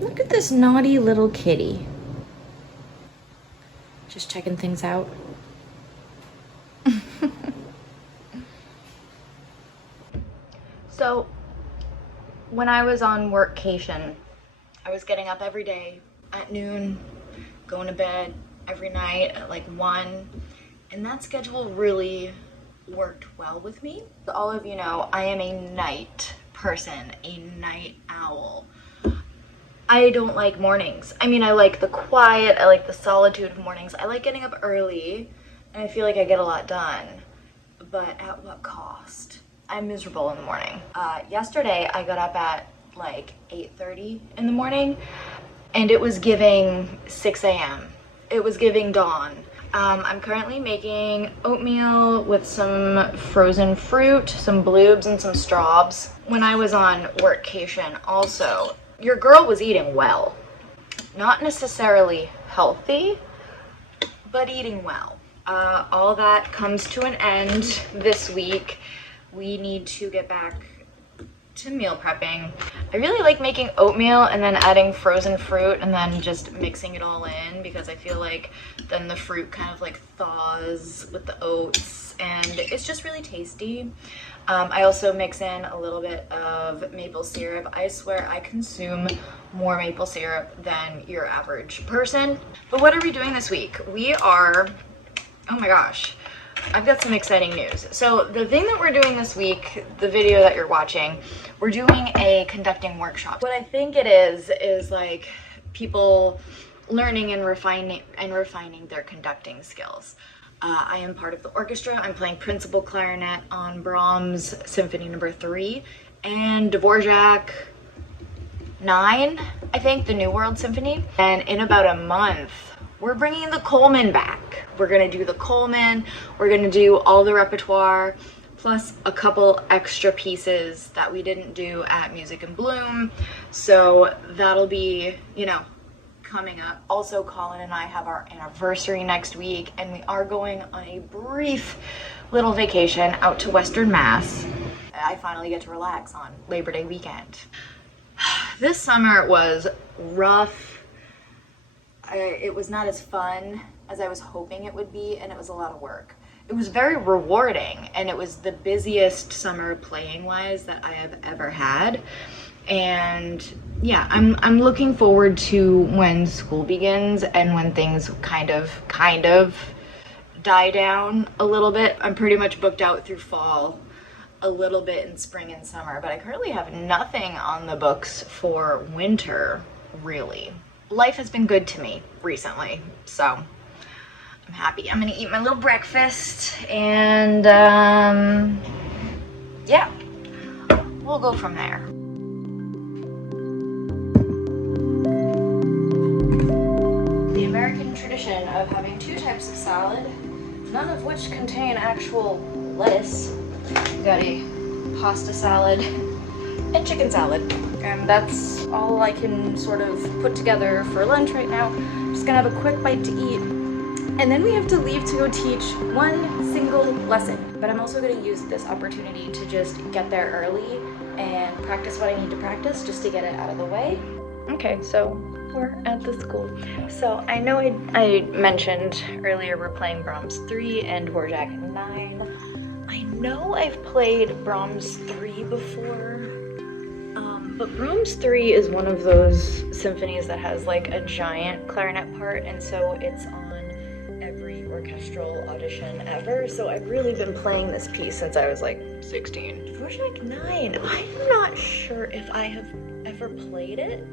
Look at this naughty little kitty. Just checking things out. So, when I was on workcation, I was getting up every day at noon, going to bed every night at like 1, and that schedule really worked well with me. All of you know, I am a night person, a night owl. I don't like mornings. I mean, I like the quiet, I like the solitude of mornings. I like getting up early, and I feel like I get a lot done. But at what cost? I'm miserable in the morning. Yesterday, I got up at like 8:30 in the morning, and it was giving 6 a.m. It was giving dawn. I'm currently making oatmeal with some frozen fruit, some bloobs, and some straws. When I was on workcation also, your girl was eating well. Not necessarily healthy, but eating well. All that comes to an end this week. We need to get back to meal prepping. I really like making oatmeal and then adding frozen fruit and then just mixing it all in, because I feel like then the fruit kind of like thaws with the oats and it's just really tasty. I also mix in a little bit of maple syrup. I swear I consume more maple syrup than your average person. But what are we doing this week? We are, oh my gosh, I've got some exciting news. So the thing that we're doing this week, the video that you're watching, we're doing a conducting workshop. What I think it is like people learning and refining their conducting skills. I am part of the orchestra. I'm playing principal clarinet on Brahms Symphony No. 3 and Dvorak 9, I think, the New World Symphony. And in about a month, we're bringing the Coleman back. We're gonna do the Coleman, we're gonna do all the repertoire, plus a couple extra pieces that we didn't do at Music in Bloom. So that'll be, you know, coming up. Also, Colin and I have our anniversary next week, and we are going on a brief little vacation out to Western Mass. I finally get to relax on Labor Day weekend. This summer was rough. It was not as fun as I was hoping it would be, and it was a lot of work. It was very rewarding, and it was the busiest summer playing wise that I have ever had. And yeah, I'm looking forward to when school begins and when things kind of die down a little bit. I'm pretty much booked out through fall, a little bit in spring and summer, but I currently have nothing on the books for winter, really. Life has been good to me recently, so I'm happy. I'm gonna eat my little breakfast, and yeah, we'll go from there. The American tradition of having 2 types of salad, none of which contain actual lettuce. We got a pasta salad and chicken salad, and that's all I can sort of put together for lunch right now. Just gonna have a quick bite to eat, and then we have to leave to go teach one single lesson. But I'm also gonna use this opportunity to just get there early and practice what I need to practice just to get it out of the way. Okay, so we're at the school. So I know I mentioned earlier we're playing Brahms 3 and Dvorak 9. I know I've played Brahms 3 before, but Brahms 3 is one of those symphonies that has like a giant clarinet part, and so it's on every orchestral audition ever. So I've really been playing this piece since I was like 16. Dvorak 9, I'm not sure if I have ever played it.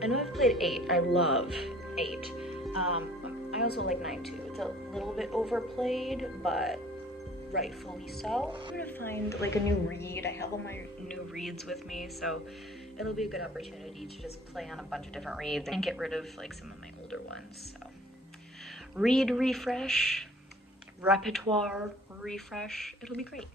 I know I've played 8. I love 8. I also like 9 too. It's a little bit overplayed, but rightfully so. I'm gonna find like a new reed. I have all my new reeds with me, so it'll be a good opportunity to just play on a bunch of different reeds and get rid of like some of my older ones. So reed refresh, repertoire refresh, it'll be great.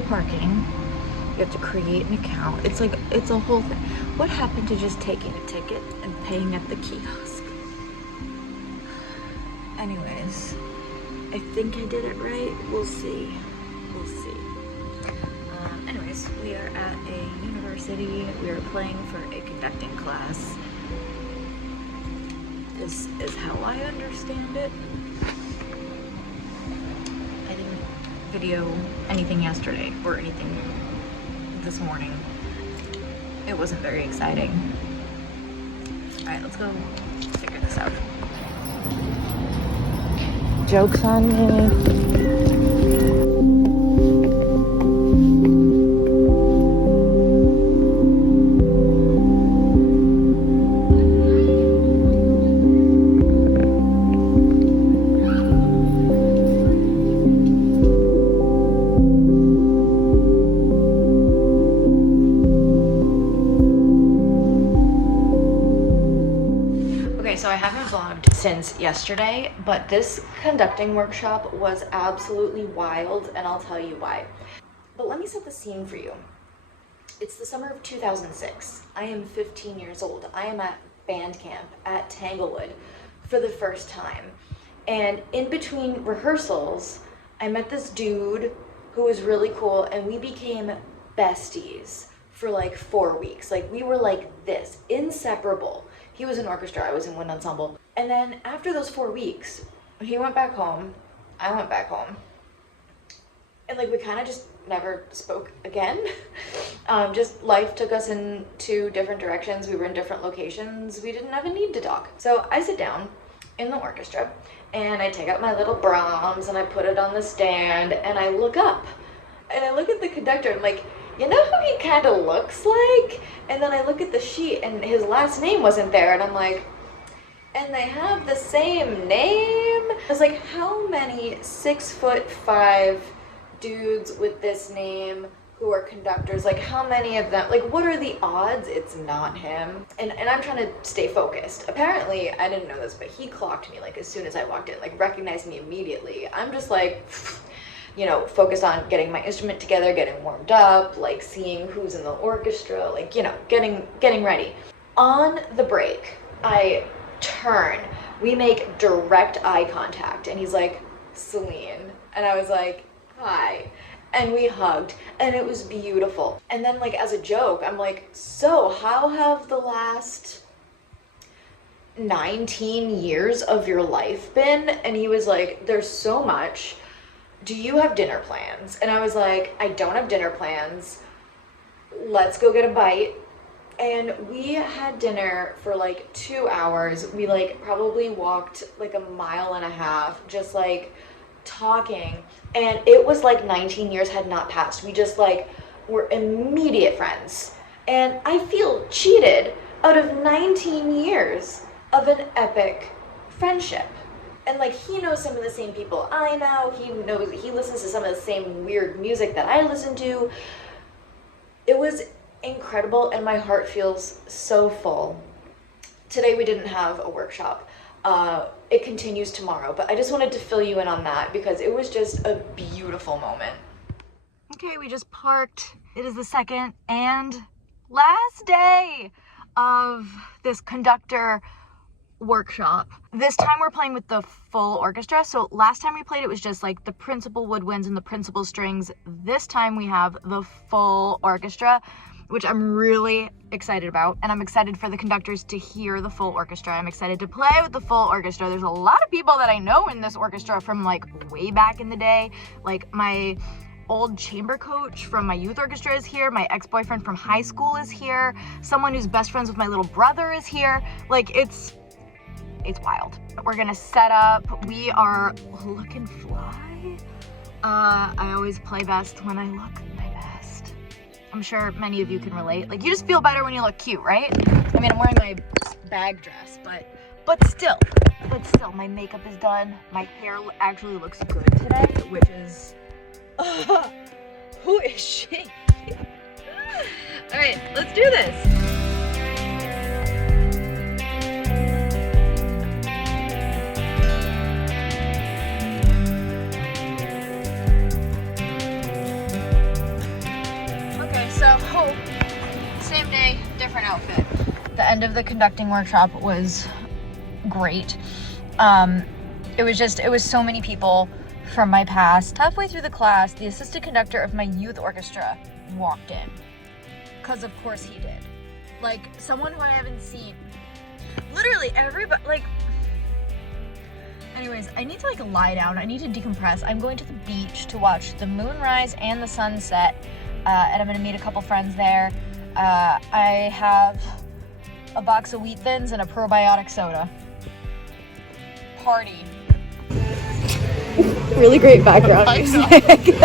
for parking. You have to create an account. It's like, it's a whole thing. What happened to just taking a ticket and paying at the kiosk? Anyways, I think I did it right. We'll see. We'll see. Anyways, we are at a university. We are playing for a conducting class. This is how I understand it. I didn't video anything yesterday or anything this morning. It wasn't very exciting. All right, let's go figure this out. Joke's on me. So I haven't vlogged since yesterday, but this conducting workshop was absolutely wild, and I'll tell you why. But let me set the scene for you. It's the summer of 2006. I am 15 years old. I am at band camp at Tanglewood for the first time. And in between rehearsals, I met this dude who was really cool, and we became besties for like 4 weeks. Like, we were like this, inseparable. He was in orchestra, I was in wind ensemble. And then after those 4 weeks, he went back home, I went back home. And like, we kind of just never spoke again. Just life took us in two different directions. We were in different locations. We didn't have a need to talk. So I sit down in the orchestra and I take out my little brahms and I put it on the stand and I look up and I look at the conductor and I'm like, you know who he kind of looks like? And then I look at the sheet and his last name wasn't there and I'm like, and they have the same name? I was like, how many 6'5" dudes with this name who are conductors, like how many of them, like what are the odds it's not him? And I'm trying to stay focused. Apparently, I didn't know this, but he clocked me like as soon as I walked in, like recognized me immediately. I'm just like, you know, focused on getting my instrument together, getting warmed up, like seeing who's in the orchestra, like, you know, getting ready. On the break, I turn, we make direct eye contact, and he's like, Celine, and I was like, hi, and we hugged, and it was beautiful. And then like as a joke, I'm like, so how have the last 19 years of your life been? And he was like, there's so much. Do you have dinner plans? And I was like, I don't have dinner plans. Let's go get a bite. And we had dinner for like 2 hours. We like probably walked like a mile and a half, just like talking. And it was like 19 years had not passed. We just like were immediate friends. And I feel cheated out of 19 years of an epic friendship. And like, he knows some of the same people I know. He listens to some of the same weird music that I listen to. It was incredible, and my heart feels so full. Today we didn't have a workshop. It continues tomorrow, but I just wanted to fill you in on that because it was just a beautiful moment. Okay, we just parked. It is the second and last day of this conductor workshop. This time we're playing with the full orchestra. So last time we played, it was just like the principal woodwinds and the principal strings. This time we have the full orchestra, which I'm really excited about. And I'm excited for the conductors to hear the full orchestra. I'm excited to play with the full orchestra. There's a lot of people that I know in this orchestra from like way back in the day. Like my old chamber coach from my youth orchestra is here. My ex-boyfriend from high school is here. Someone who's best friends with my little brother is here. Like, it's wild. We're gonna set up. We are looking fly. I always play best when I look my best. I'm sure many of you can relate. Like, you just feel better when you look cute, right? I mean, I'm wearing my bag dress, but still, my makeup is done. My hair actually looks good today, which is, who is she? All right, let's do this. different outfit. The end of the conducting workshop was great. It was so many people from my past. Halfway through the class, the assistant conductor of my youth orchestra walked in. Because of course he did. Like, someone who I haven't seen. Literally everybody, like... Anyways, I need to like lie down. I need to decompress. I'm going to the beach to watch the moonrise and the sunset. And I'm gonna meet a couple friends there. I have a box of wheat thins and a probiotic soda. Party. Really great background music.